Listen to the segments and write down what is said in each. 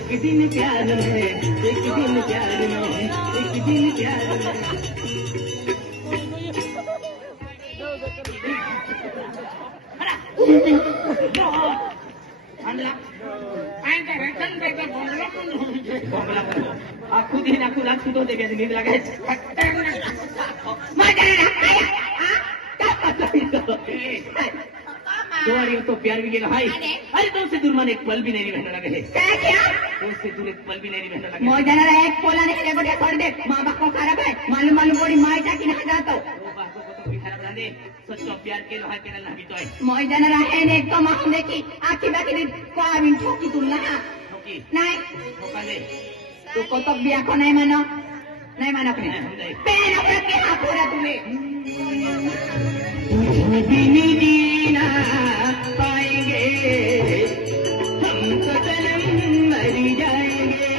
एक दिन प्यार में एक दिन प्यार में खुद ही ना खुद आज खुद हो नींद लगाए प्यार भी गेला हाय अरे तो से दूर मन एक पल भी नहीं रहने लगे है क्या क्या तो से दूर एक पल भी नहीं रहने लगे मोजाना एक पोला नहीं ले बोले छोड़ दे माँ बाप को खराब है मालूम मालूम बोली माँ जाके ना जातो वो बातों को तो भी खराब रहने सच्चो प्यार के लोहा के ना भी तो है मोजाना रहे ने एक तो माँ देखी आखी बाकी ने को आविन ठोकी तुम ना ओके नहीं होका ले तू को तो बिया को नहीं मानो नहीं मानो अपने नहीं, हम नहीं। पेन अपने के हाथ हो रहा तुम्हें बिन जीना पाएंगे हम तो जन्म मर जाएंगे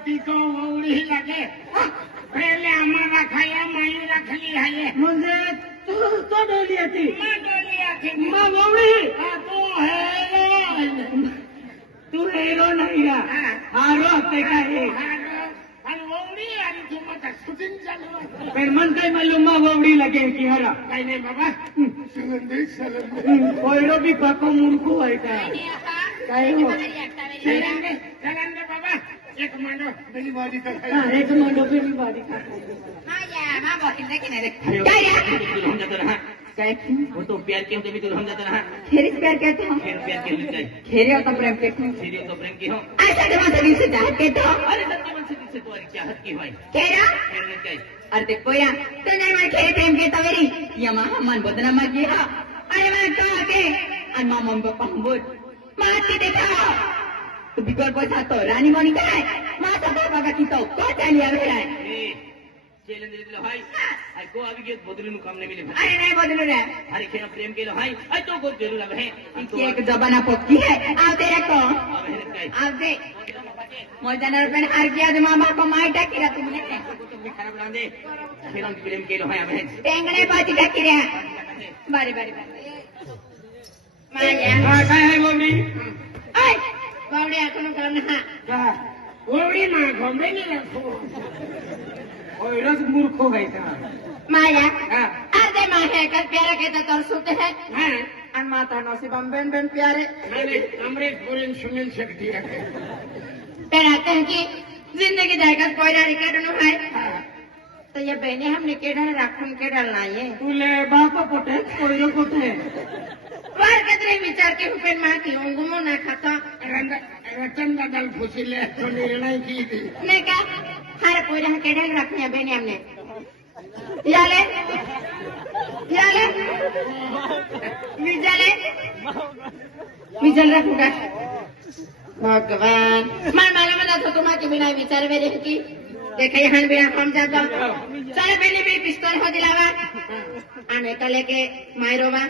नाचतो ती तो मौली लागे पहिले आम्हाला खाया माई राखली आहे म्हणजे तू तो डोली होती मा डोली आहे. मा मोवळी हा, तू हेरो. तू हेरो नाही ना हारो ते काय हे हारो. आणि मौली आणि तू मग शूटिंग चालू आहे. पण मन काय मालूम मा ववडी लगे की हरा काही नाही बाबा सुगंधित सलंद कोयरो बी पाको मुरकू आहे का काय हो recommendo मेरी बॉडी का हाँ recommendo मेरी बॉडी का हाँ यार माँ बॉडी लेकिन अरे क्या यार हम जाते रहा वो तो प्यार के भी तो हम जाते रहा खेरी प्यार कहते हो खेरी प्यार के लिए खेरी तो प्रेम के हो खेरी तो प्रेम की हो ऐसा के मतलब इनसे चाहत के तो अरे सत्यवन से इनसे तुम्हारी चाहत की भाई खेरा खेरी के अरे देखो यार तो नहीं मैं खेरी प्रेम के तो मेरी ये माँ मन बदना मत किया अरे मैं तो आके अनमा मम्मी पापा हम बोल माँ देखा বিকল্প ছাত্র রানীমণি গায় মা তো বাবা গাছি তো কো চালিয়া বেড়ায় ছেলে দিলে হয় আর গো আবি গেত বদলু মুখাম হ্যাঁ কাই બાવડે આખોનું કામ ના ઓવડી માં ગોમડે ની રાખો ઓયડો જ મૂર્ખો ગઈ તમારો માયા આજે માં હે કર પ્યારા કેતા તર સુતે હે હા અને માતા નસીબમ બેન બેન પ્યારે मैंने अमृत पूरी सुमिल शक्ति है कहते हैं कि ज़िंदगी जाएगा कोयला रिकॉर्ड नु है तो ये बहने हमने केड़ा राखून केड़ा लाए तुले बाप पोटे कोयरो कोटे બાળકત્રે વિચાર કે રૂપિયામાંથી ઊંઘમો ના ખાતા. રતન દાદા પૂછી લે તો નિર્ણય કીધી મેં કહા હારે કોઈ રાહ કેડે રાખને બેને એમને યાલે? યાલે? વિજલે વિજલ રાખું કા ભગવાન. મારા માલામાં ના તું માં બિના વિચાર વે રહેકી કે કઈ હાણ બિના સમજા દો ચાલે બેની બે પિસ્તોલ હો લાવા. અને કલે કે માયરોમાં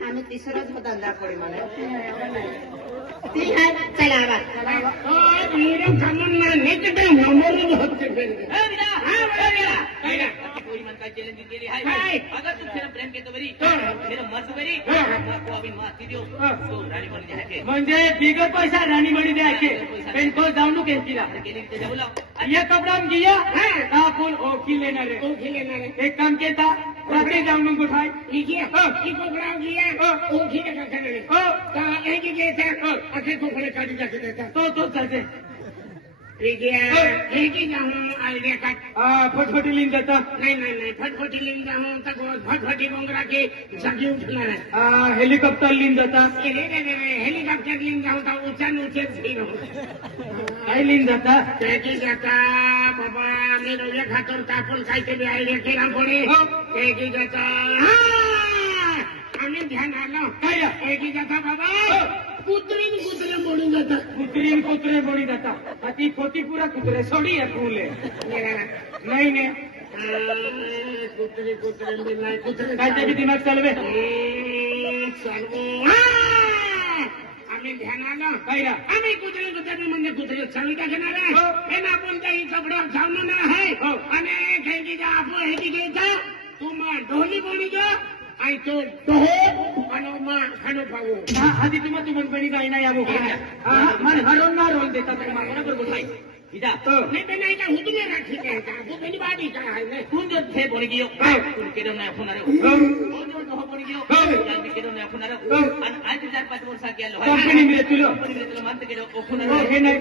आम्ही तिसराच धंदा करू मला चला म्हणजे बिगर पैसा राणी बनी द्या के पेनको जाऊन नु केला ये कपडा गिया ना फुल ओखी लेणार. ओखी लेणार. एक काम केता कोकड़े जाऊँ नहीं बुधाई लीजिए। कि कोकड़ा हो गया। ओ। ठीक है कैसे ले ओ। तो एक ही जैसा अच्छे कोकड़े का जी जाके देता। तो तो, तो, तो। कैसे ठीक ही जाऊँ आइडिया कट। फटफटी लिंग देता। नहीं नहीं नहीं फटफटी लिंग जाऊँ तो तक फटफटी बोंगरा के जगह उठना है। हेलीकॉप्टर लिंग देता। हेलीकॉप्टर लिंग जाऊँ तो ऊँचा नीचे फिर कई लिंग देता। कैसे जाता बाबा। आम्ही रोजे खातो तर आपण काहीतरी आयडिया केला कोणी हो. त्याची जाता हा! आम्ही ध्यान आलो काय या? त्याची जाता बाबा कुत्रे न कुत्रे मोडून जातात कुत्री कुत्रे बोडी जाता हा, ती खोटी पुरा कुत्रे सोडी आहे फुले नाही नाही कुत्रे कुत्रे बी नाही कुत्रे आम्ही ध्यान आलो काय या? आम्ही कुत्रे कुत्रे म्हणजे कुत्रे चालू टाकणार आहे हो. हे ना आपण काही कपडा चालू ना आहे हो. आणि काही का आपण हे घ्यायचा तू मग ढोली बोली गो आणि तो ढोल आणि मग खाणू पाहू हा, आधी तुम्हाला तुम्हाला बणी जाई नाही यावं हा, मला हरवून ना रोल देता तुम्हाला बरोबर बोलाय इदा हो. नाही तर नाही का हुदूने কোম্পানি গেল লাগবে কেন না এখন আর আজ চার পাঁচ বছর আগে গেল কোম্পানি মিলে তুলো কোম্পানি মিলে তুলো মানতে গেল ওখন আর ওখন আর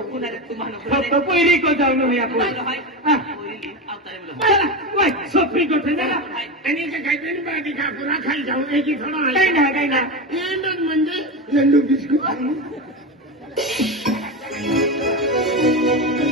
ওখন আর তোমার ওখন তো পয়রি কো যাও না হইয়া পড়ল হয় পয়রি আউতারে বলো ওই সফরি করতে না এনি কে গাইবেন বাদি খা পুরা খাই যাও এই কি থোড়া হয় না গাই না এন্ডন মঞ্জে এন্ডু বিস্কুট Thank you.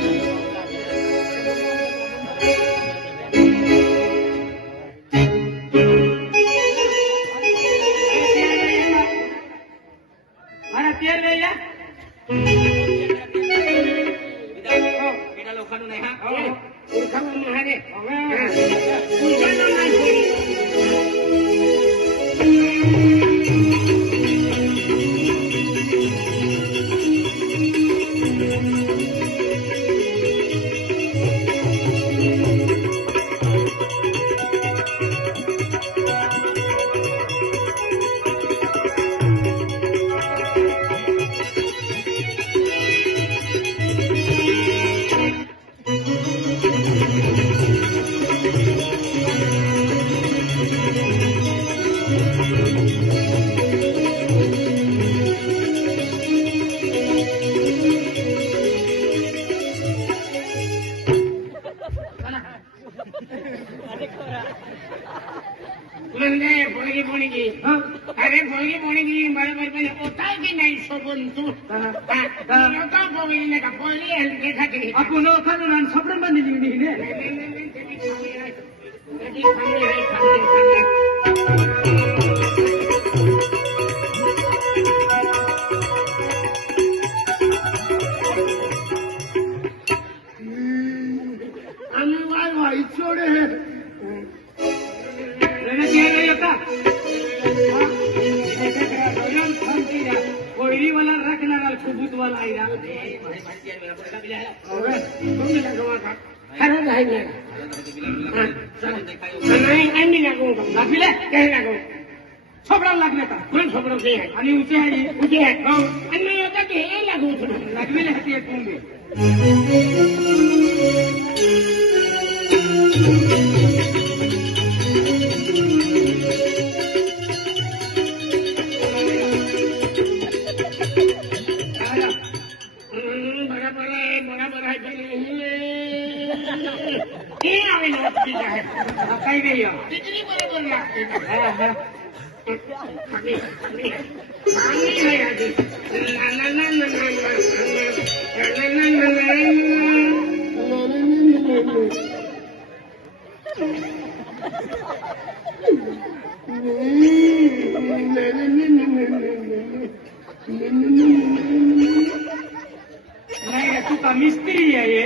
नहीं तू का मिस्त्री है ये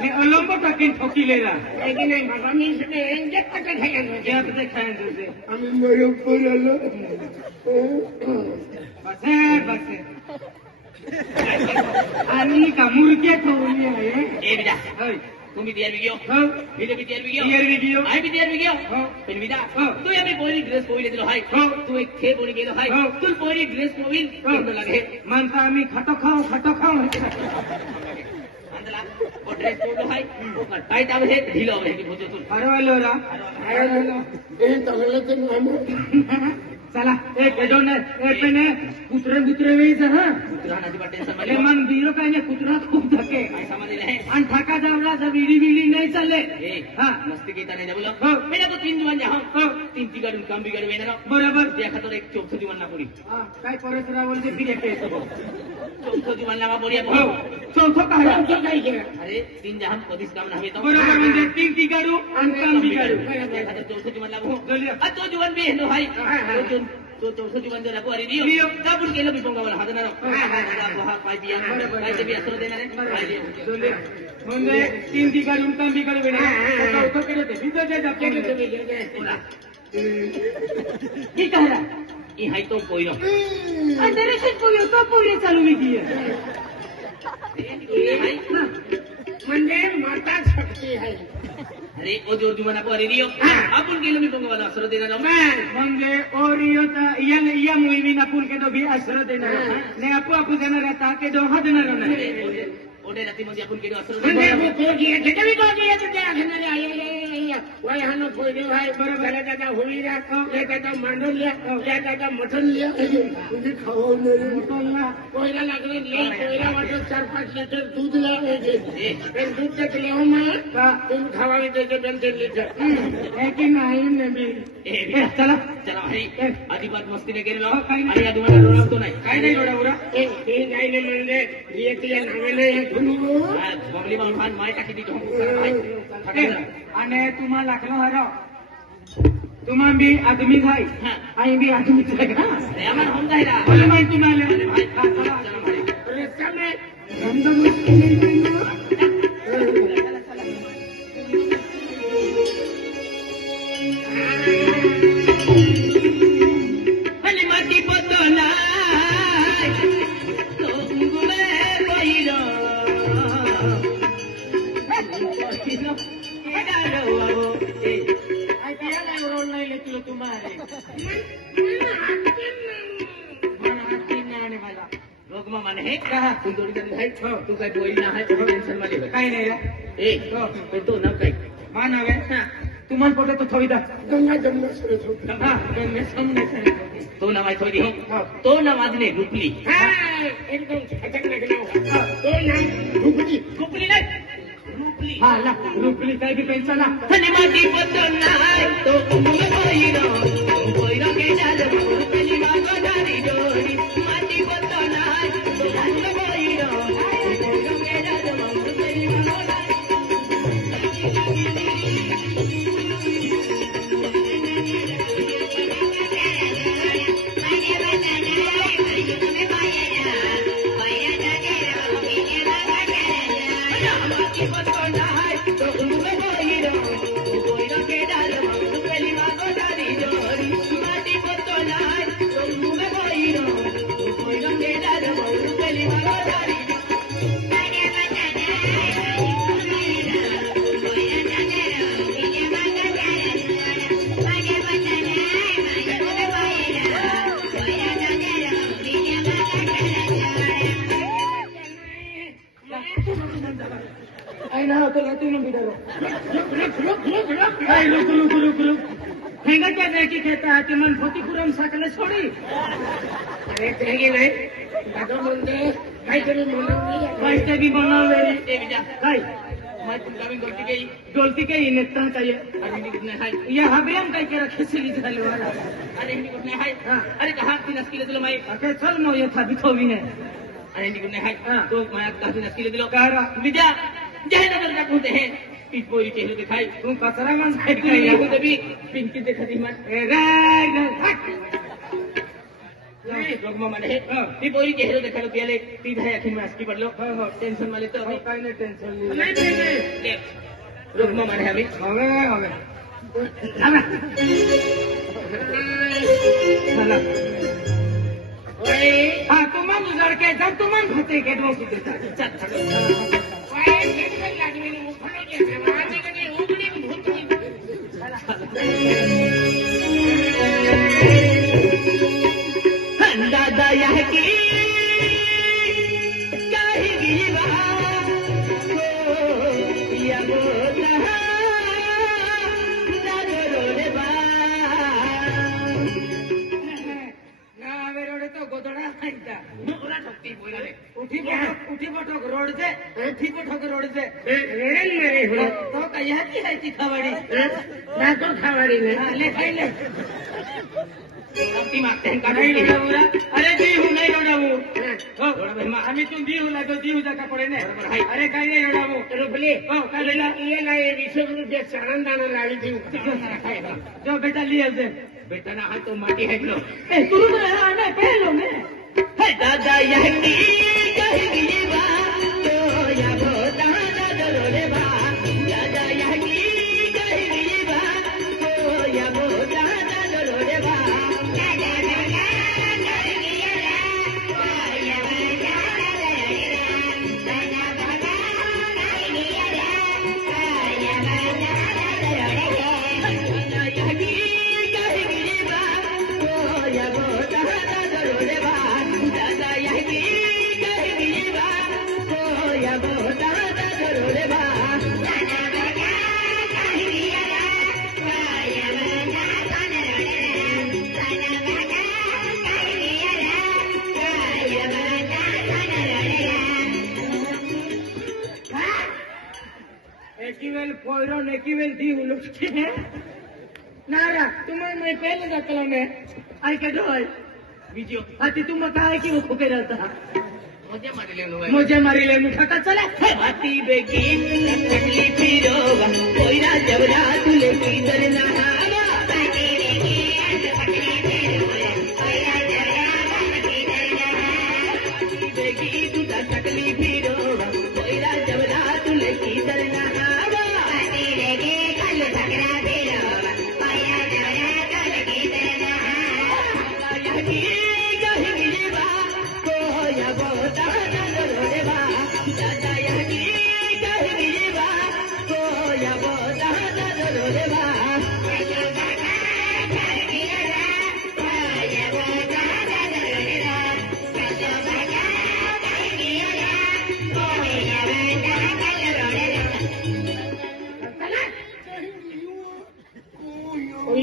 ने ओलंबो तक इन ठोकीले ना लेकिन नहीं भगवान इस में इंजेक तक खाया ना क्या पता खाया ना से हम मेरे ऊपर आलो बस है बस है आणि का मुरके ठेवली आहे ए बेटा होय তুমি টিআরবি গিয়ো হ্যাঁ বিজেপি টিআরবি গিয়ো টিআরবি গিয়ো আইবি টিআরবি গিয়ো হ্যাঁ তুই আমি পহলি ড্রেস পহলে দিলো হাই তুই খে পহলে গেলো হাই তুই পহলি ড্রেস পহল কেমন লাগে মানতা আমি খাটো খাও খাটো খাও মানতা ও ড্রেস পহলো হাই ও টাইট আবে ঢিলো আবে হে বুঝো তুই আরে হলো রা আরে হলো এই তগলে তে নাম चला हा. मग बिरो काय नाही खूप धके आणि ठाका जावला जर विडी विडी नाही चालले. हा. मस्ती घेता नाही बोलो. हो. तो तीन दिवस जा हो. तीन काम बरोबर. देखा एक चौथ दिवस ना पुढे काय परत रावल जे बिरे चौथो की बनना बढ़िया हो चौथो का है चौथो का ही अरे तीन जहां पदिस काम हमें तो बराबर मंदे तीन की करू अंतम भी करू बराबर चौथो की बनना हो अ तो जीवन में नो भाई तो तो चौथो की बंदे रखो अरे दियो तब उनके लोग भी पंगा वाला हाथ ना रखो हां हां हां पाई दिया पाई से भी असर देना रे पाई दिया मंदे तीन की करू अंतम भी करू बेटा चौथो के लिए भी तो जाए जब के लिए की कह रहा ये है तो कोई ना डायरेक्शन पोलिओ तो पोलिओ चालू नहीं है अरे ओ ज़ोर जुमाना को अरेरियो के दो भी असर देना ने आपु आपु देना रहता के दो हद ना ना मुझे अपन के दो असर देना भी है वय हा आहे, बरोबर आहे. त्याचा होळी द्या, या त्याचा मांडून लिया, या त्याचा मटण लिया. म्हणजे खावून कोयला लागले लिया, कोयला वाटत चार पाच लिटर दूध ते दूध त्याच लिहो मग, तुम्ही खावावी त्याचे दोन तीन लिटर. है की नाही नबी? चला. चला अजिबात मस्तीने गेलेलो हो. आणि या तुम्हाला डोळावतो नाही. काय नाही ते काही नाही म्हणजे हे ठुलू. हा, बबली माल माय टाकी दी અને तुम्हा लाखलो हराव तुम्हा बी आदमी खाय आई बी आदमी खाय बोले माहिती तुम्हाला তোমার পটে তো ছবি দেখ। তো নামায় তৈরি হোক হ্যাঁ। তো নাম আজ নেই রুপলি হ্যাঁ, একদম তো নাম রুপলি রুপলি নাই রুপলি হ্যাঁ রুপলি তাই কি পেনছ না? মাটি পত্র নাই তো। কইরা কইরা কে জানো রুপলি মাগো নারী জোড়ি। মাটি পত্র নাই তো কইরা किलोमीटर है। Look look look look. हेंगा क्या दे के कहता है कि मन भूतिपुरम सकले छोड़ी अरे तेरी नहीं दादा मुंडे काय तरी म्हणून काय तरी बनवले ते विचार काय मैं तुमका भी गलती कही गलती कही नेता चाहिए। अरे निकट नहीं हाय ये हबरेम काय केरा खिसली झाले वाला अरे निकट नहीं हाय अरे कहा की नस्किले तुला मैं अरे चल मो ये था बिथोवी तो है। अरे निकट नहीं हाय तो मैं कहा की नस्किले दिलो? कह रहा विद्या जयनगर होते हैं। चेहरे दिखाई तुम देखा चेहरे देखा पियाले पीठ है। अखिल मास्की पड़ लो। हाँ, हाँ। टेंशन माले तो। हाँ, काय ना टेंशन अभी। हाँ तुमन लड़के जब तुमन के दोस्त चल ओए टेंशन लागी मैंने मुंह खोलो के आने के लिए उगली भूत दादा यह की ઠીક ઠોકર ઓડશે રેડ મેરે હો તો કયાતી હે તી ખવાડી. ના તો ખવાડી ને લે ખાઈ લે. આપતી માતે કરાઈ લે અરે જી હું નહીં રડાવું. અમે તું દી હું દી ઉજા પડે ને. અરે કઈ નહીં રડાવું. રૂપલી એ લાય વીસો રૂપિયા ચરણ દાણા લાવી દીધું. જો બેટા લઈ આવજે. બેટાના હાથ તો માટી હેકલો તું પહેલો ને દાદા યહની ને એકી વેલ દી ઉલુકતી હે નારા તુમ મેં પહેલે જાતલો ને આઈ કે ડોય वीडियो આતી તુમ કાય કી वो खुके रहता मुझे मार ले लो मुझे मारी ले मुठा चले हाथी बेगीन चकली फिरोवा कोयरा जवरा तुले की दरना बेगी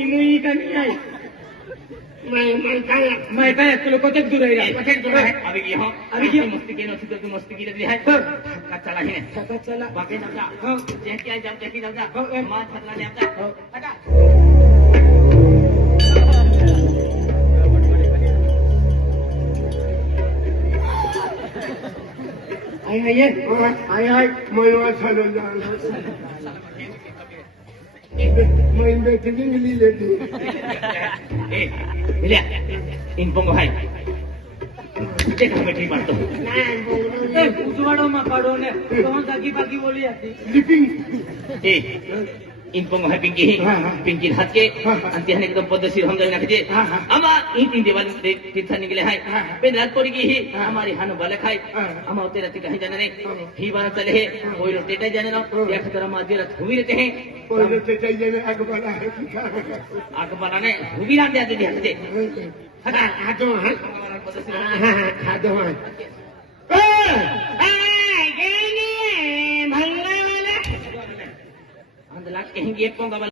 लुई का नहीं आई मैं मैं काय मैं काय तुला कतक दूर आहे कतक दूर आहे अभी ये हो अभी ये मस्ती केन असती तर मस्ती केली आहे धक्का चला ही धक्का चला बाकी नका हो जे की जाऊ जे की जाऊ जा मा धरला जाता हो आई आई आई आई मैं वाचा जा Main betting ini jadi. Lihat, impong kau hai. તે કમેટી મારતો ઉજવાડો માં કાઢો ને તો હું જાગી પાકી બોલી હતી લિપિંગ એ ইট পঙ্গ ভাই পিঙ্কি পিঙ্কির হাতকে আনতে হানে একদম পদ্মশীর হম জল নাখে আমার ইট ইন দেবাল তীর্থা নিকলে হাই পেন রাত পড়ি গি হি আমার হানো বালে খাই আমার ওতে রাতে কাহি জানে নে হি বানা চলে হে ওই লো টেটাই জানে না এক তরা মা রাত ঘুমি রেতে হে আগ বানা নে ঘুমি না দে দে হাতে আদো হ্যাঁ আদো হ্যাঁ आग वाला है